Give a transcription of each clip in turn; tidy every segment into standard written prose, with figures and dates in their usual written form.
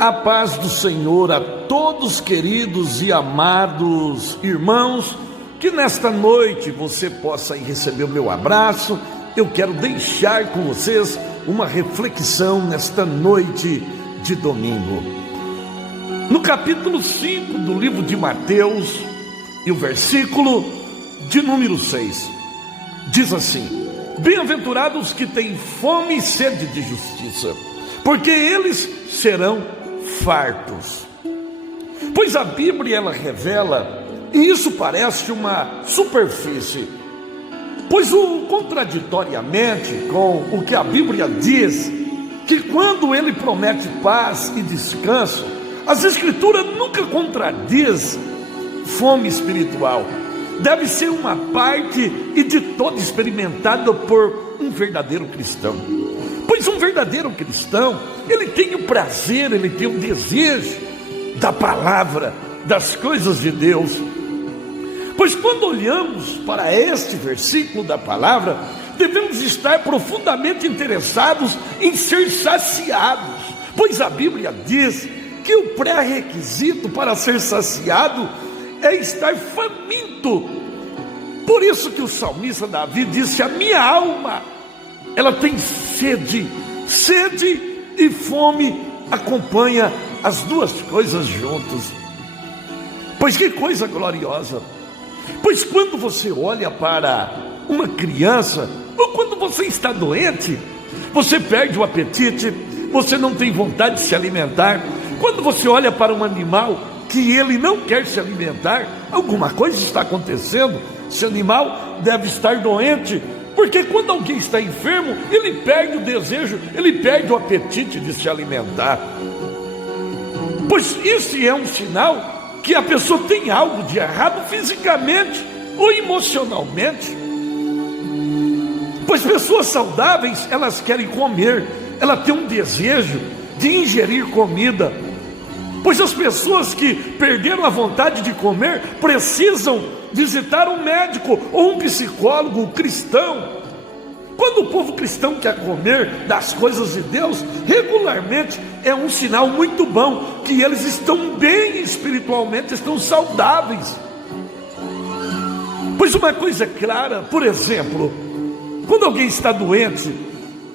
A paz do Senhor a todos, queridos e amados irmãos, que nesta noite você possa receber o meu abraço. Eu quero deixar com vocês uma reflexão nesta noite de domingo. No capítulo 5 do livro de Mateus, e o versículo de número 6, diz assim: bem-aventurados que têm fome e sede de justiça, porque eles serão fartos. Pois a Bíblia ela revela, e isso parece uma superfície, pois contraditoriamente com o que a Bíblia diz, que quando ele promete paz e descanso, as Escrituras nunca contradiz fome espiritual. Deve ser uma parte e de toda experimentada por um verdadeiro cristão. Pois um verdadeiro cristão, ele tem o prazer, ele tem o desejo da palavra, das coisas de Deus. Pois quando olhamos para este versículo da palavra, devemos estar profundamente interessados em ser saciados. Pois a Bíblia diz que o pré-requisito para ser saciado é estar faminto. Por isso que o salmista Davi disse: a minha alma, ela tem sede e fome acompanha as duas coisas juntos. Pois que coisa gloriosa! Pois quando você olha para uma criança, ou quando você está doente, você perde o apetite, você não tem vontade de se alimentar. Quando você olha para um animal que ele não quer se alimentar, alguma coisa está acontecendo. Esse animal deve estar doente, porque quando alguém está enfermo, ele perde o desejo, ele perde o apetite de se alimentar. Pois isso é um sinal que a pessoa tem algo de errado fisicamente ou emocionalmente. Pois pessoas saudáveis, elas querem comer, ela tem um desejo de ingerir comida. Pois as pessoas que perderam a vontade de comer precisam visitar um médico ou um psicólogo cristão. Quando o povo cristão quer comer das coisas de Deus, regularmente é um sinal muito bom que eles estão bem espiritualmente, estão saudáveis. Pois uma coisa é clara, por exemplo, quando alguém está doente,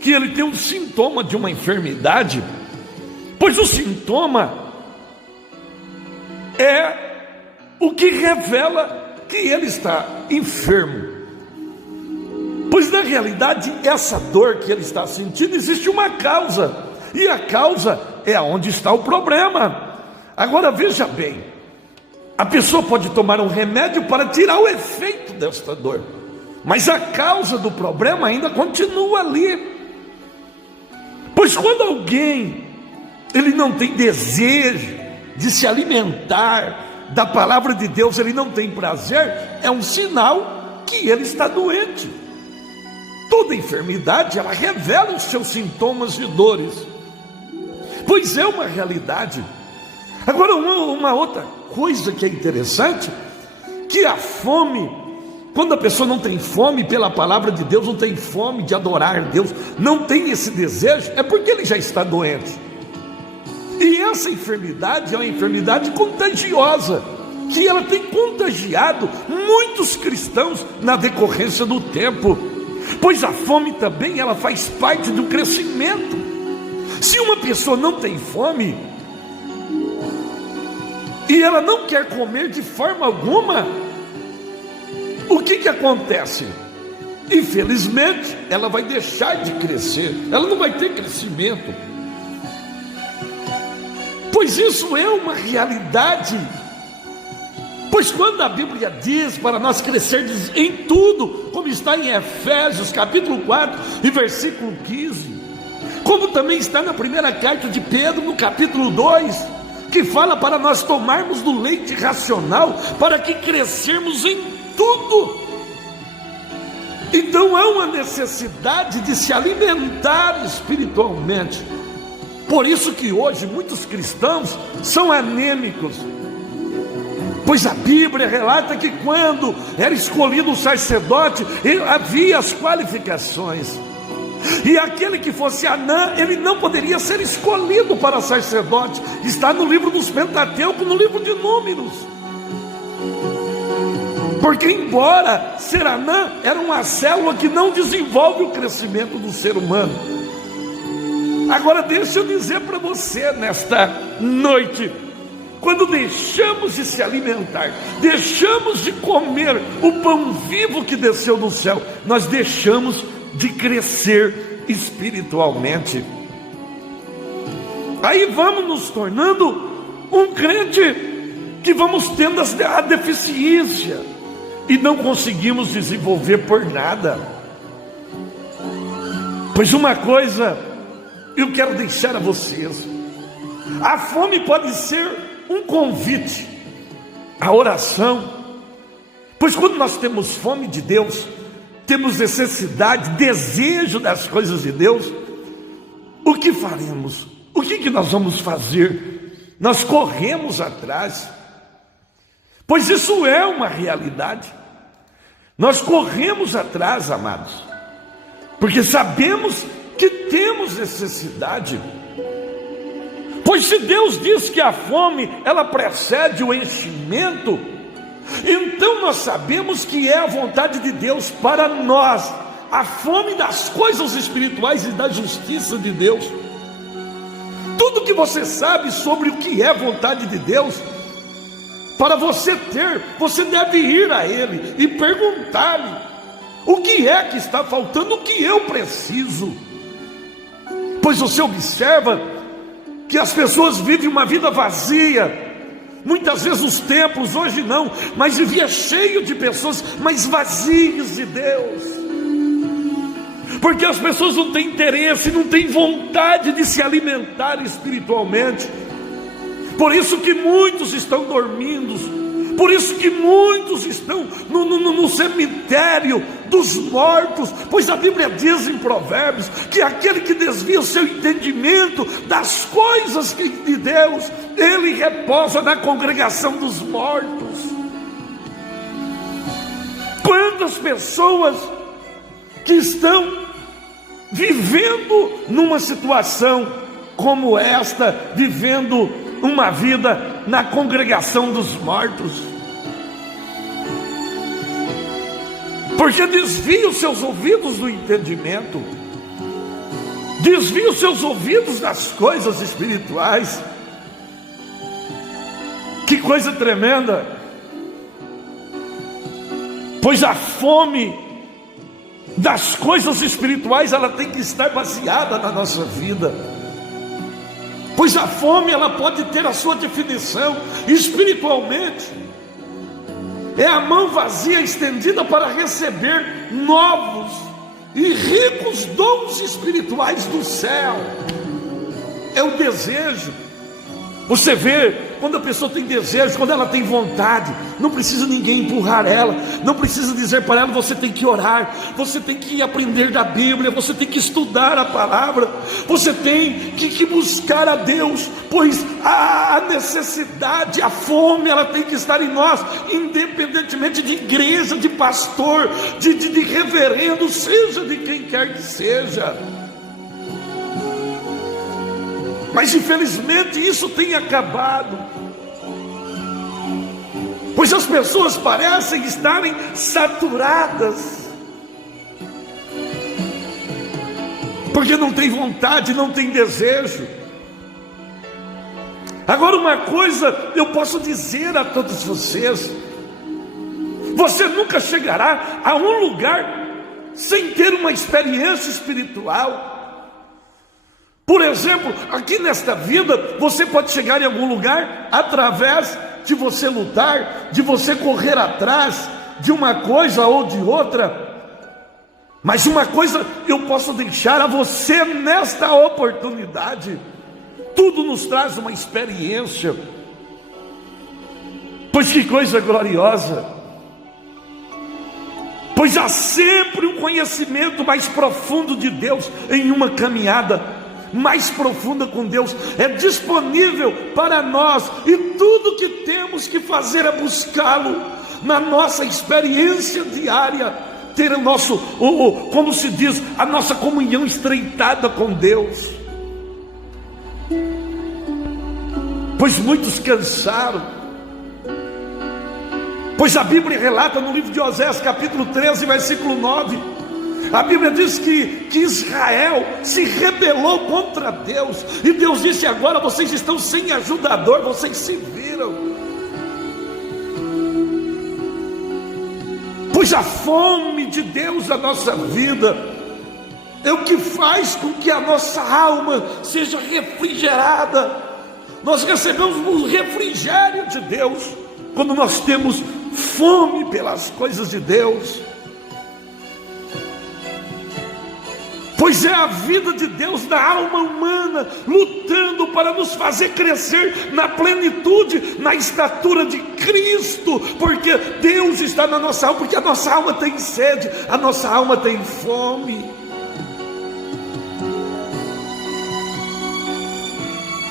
que ele tem um sintoma de uma enfermidade, pois o sintoma é o que revela que ele está enfermo. Pois na realidade, essa dor que ele está sentindo, existe uma causa, e a causa é onde está o problema. Agora veja bem, a pessoa pode tomar um remédio para tirar o efeito desta dor, mas a causa do problema ainda continua ali. Pois quando alguém ele não tem desejo de se alimentar da palavra de Deus, ele não tem prazer, é um sinal que ele está doente. Toda enfermidade, ela revela os seus sintomas de dores, pois é uma realidade. Agora uma outra coisa que é interessante, que a fome, quando a pessoa não tem fome pela palavra de Deus, não tem fome de adorar Deus, não tem esse desejo, é porque ele já está doente. E essa enfermidade é uma enfermidade contagiosa, que ela tem contagiado muitos cristãos na decorrência do tempo. Pois a fome também, ela faz parte do crescimento. Se uma pessoa não tem fome, e ela não quer comer de forma alguma, o que acontece? Infelizmente, ela vai deixar de crescer, ela não vai ter crescimento. Pois isso é uma realidade. Pois quando a Bíblia diz para nós crescermos em tudo, como está em Efésios capítulo 4 e versículo 15, como também está na primeira carta de Pedro no capítulo 2, que fala para nós tomarmos do leite racional, para que crescermos em tudo. Então há uma necessidade de se alimentar espiritualmente. Por isso que hoje muitos cristãos são anêmicos, pois a Bíblia relata que quando era escolhido o sacerdote, havia as qualificações. E aquele que fosse Anã, ele não poderia ser escolhido para sacerdote. Está no livro dos Pentateuco, no livro de Números. Porque embora ser Anã era uma célula que não desenvolve o crescimento do ser humano. Agora deixa eu dizer para você nesta noite, quando deixamos de se alimentar, deixamos de comer o pão vivo que desceu do céu, nós deixamos de crescer espiritualmente. Aí vamos nos tornando um crente que vamos tendo a deficiência e não conseguimos desenvolver por nada. Pois uma coisa eu quero deixar a vocês: a fome pode ser um convite à oração, pois quando nós temos fome de Deus, temos necessidade, desejo das coisas de Deus, o que faremos? O que nós vamos fazer? Nós corremos atrás, pois isso é uma realidade. Nós corremos atrás, amados, porque sabemos que temos necessidade. Pois se Deus diz que a fome, ela precede o enchimento, então nós sabemos que é a vontade de Deus para nós, a fome das coisas espirituais e da justiça de Deus. Tudo que você sabe sobre o que é vontade de Deus, para você ter, você deve ir a Ele e perguntar-lhe: o que é que está faltando, o que eu preciso? Pois você observa que as pessoas vivem uma vida vazia. Muitas vezes os templos, hoje não, mas vivia cheio de pessoas, mas vazias de Deus. Porque as pessoas não têm interesse, não têm vontade de se alimentar espiritualmente. Por isso que muitos estão dormindo, por isso que muitos estão no cemitério dos mortos. Pois a Bíblia diz em Provérbios que aquele que desvia o seu entendimento das coisas de Deus, ele reposa na congregação dos mortos. Quantas pessoas que estão vivendo numa situação como esta, vivendo uma vida na congregação dos mortos, porque desvia os seus ouvidos do entendimento, desvia os seus ouvidos das coisas espirituais. Que coisa tremenda! Pois a fome das coisas espirituais, ela tem que estar baseada na nossa vida. Pois a fome, ela pode ter a sua definição espiritualmente. É a mão vazia estendida para receber novos e ricos dons espirituais do céu. É o desejo. Você vê, quando a pessoa tem desejo, quando ela tem vontade, não precisa ninguém empurrar ela, não precisa dizer para ela: você tem que orar, você tem que aprender da Bíblia, você tem que estudar a palavra, você tem que buscar a Deus, pois a necessidade, a fome, ela tem que estar em nós, independentemente de igreja, de pastor, de reverendo, seja de quem quer que seja. Mas infelizmente isso tem acabado, pois as pessoas parecem estarem saturadas, porque não tem vontade, não tem desejo. Agora, uma coisa eu posso dizer a todos vocês: você nunca chegará a um lugar sem ter uma experiência espiritual. Por exemplo, aqui nesta vida, você pode chegar em algum lugar através de você lutar, de você correr atrás de uma coisa ou de outra. Mas uma coisa eu posso deixar a você nesta oportunidade: tudo nos traz uma experiência. Pois que coisa gloriosa! Pois há sempre um conhecimento mais profundo de Deus em uma caminhada mais profunda com Deus, é disponível para nós, e tudo que temos que fazer é buscá-lo na nossa experiência diária, ter o nosso, como se diz, a nossa comunhão estreitada com Deus. Pois muitos cansaram. Pois a Bíblia relata no livro de Oséias, capítulo 13, versículo 9, a Bíblia diz que Israel se rebelou contra Deus, e Deus disse: agora vocês estão sem ajudador, vocês se viram. Pois a fome de Deus na nossa vida é o que faz com que a nossa alma seja refrigerada. Nós recebemos o refrigério de Deus quando nós temos fome pelas coisas de Deus. Pois é a vida de Deus na alma humana, lutando para nos fazer crescer na plenitude, na estatura de Cristo, porque Deus está na nossa alma, porque a nossa alma tem sede, a nossa alma tem fome.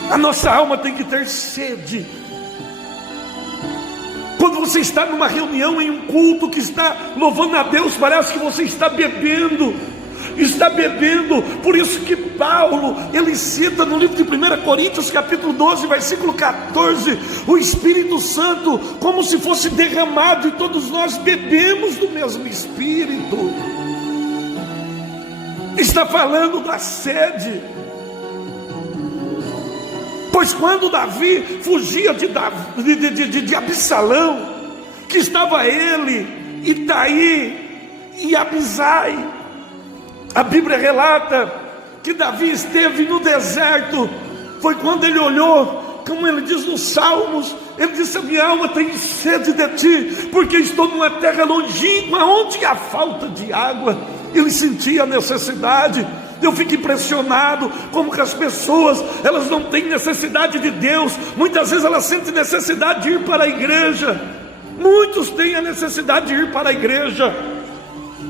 A nossa alma tem que ter sede. Quando você está numa reunião, em um culto que está louvando a Deus, parece que você está bebendo. Por isso que Paulo, ele cita no livro de 1 Coríntios, capítulo 12, versículo 14, o Espírito Santo, como se fosse derramado, e todos nós bebemos do mesmo Espírito. Está falando da sede. Pois quando Davi fugia de Absalão, que estava ele, Itaí e Abisai, a Bíblia relata que Davi esteve no deserto. Foi quando ele olhou, como ele diz nos Salmos, ele disse: a minha alma tem sede de ti, porque estou numa terra longínqua, onde há falta de água. Ele sentia a necessidade. Eu fico impressionado como que as pessoas, elas não têm necessidade de Deus. Muitas vezes elas sentem necessidade de ir para a igreja. Muitos têm a necessidade de ir para a igreja,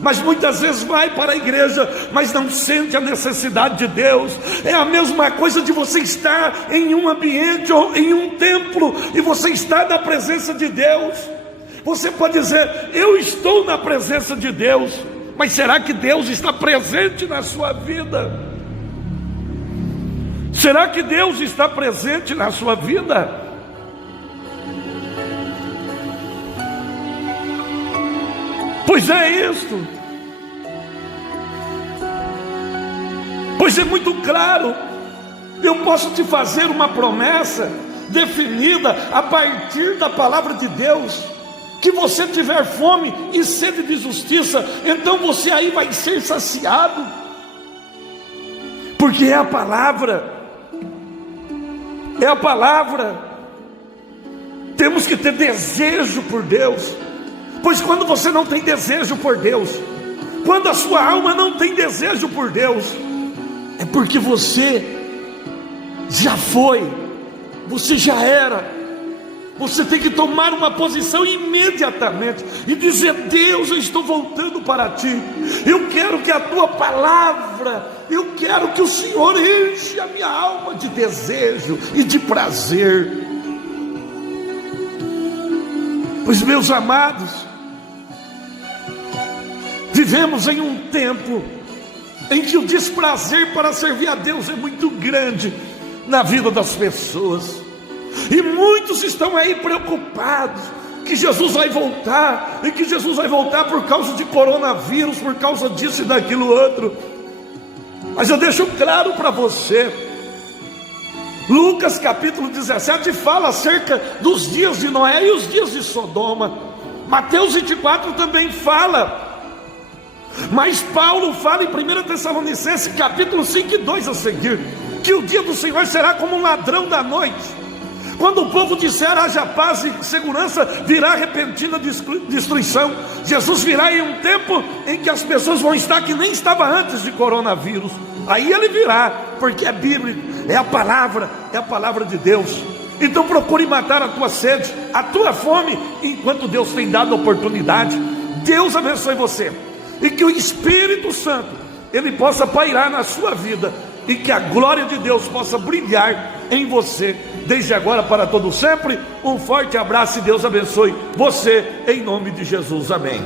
mas muitas vezes vai para a igreja, mas não sente a necessidade de Deus. É a mesma coisa de você estar em um ambiente ou em um templo, e você está na presença de Deus. Você pode dizer: eu estou na presença de Deus, mas será que Deus está presente na sua vida? Será que Deus está presente na sua vida? Pois é isto. Pois é muito claro. Eu posso te fazer uma promessa definida a partir da palavra de Deus: que você tiver fome e sede de justiça, então você aí vai ser saciado, porque é a palavra. É a palavra. Temos que ter desejo por Deus. Pois quando você não tem desejo por Deus, quando a sua alma não tem desejo por Deus, é porque você já foi, você já era. Você tem que tomar uma posição imediatamente e dizer: Deus, eu estou voltando para ti. Eu quero que a tua palavra, eu quero que o Senhor enche a minha alma de desejo e de prazer. Pois, meus amados, vivemos em um tempo em que o desprazer para servir a Deus é muito grande na vida das pessoas. E muitos estão aí preocupados que Jesus vai voltar, e que Jesus vai voltar por causa de coronavírus, por causa disso e daquilo outro. Mas eu deixo claro para você, Lucas capítulo 17 fala acerca dos dias de Noé e os dias de Sodoma. Mateus 24 também fala. Mas Paulo fala em 1 Tessalonicenses capítulo 5 e 2 a seguir, que o dia do Senhor será como um ladrão da noite. Quando o povo disser haja paz e segurança, virá repentina destruição. Jesus virá em um tempo em que as pessoas vão estar que nem estava antes de coronavírus. Aí ele virá, porque é bíblico, é a palavra de Deus. Então procure matar a tua sede, a tua fome, enquanto Deus tem dado a oportunidade. Deus abençoe você, e que o Espírito Santo, ele possa pairar na sua vida, e que a glória de Deus possa brilhar em você, desde agora para todo sempre. Um forte abraço e Deus abençoe você, em nome de Jesus, amém.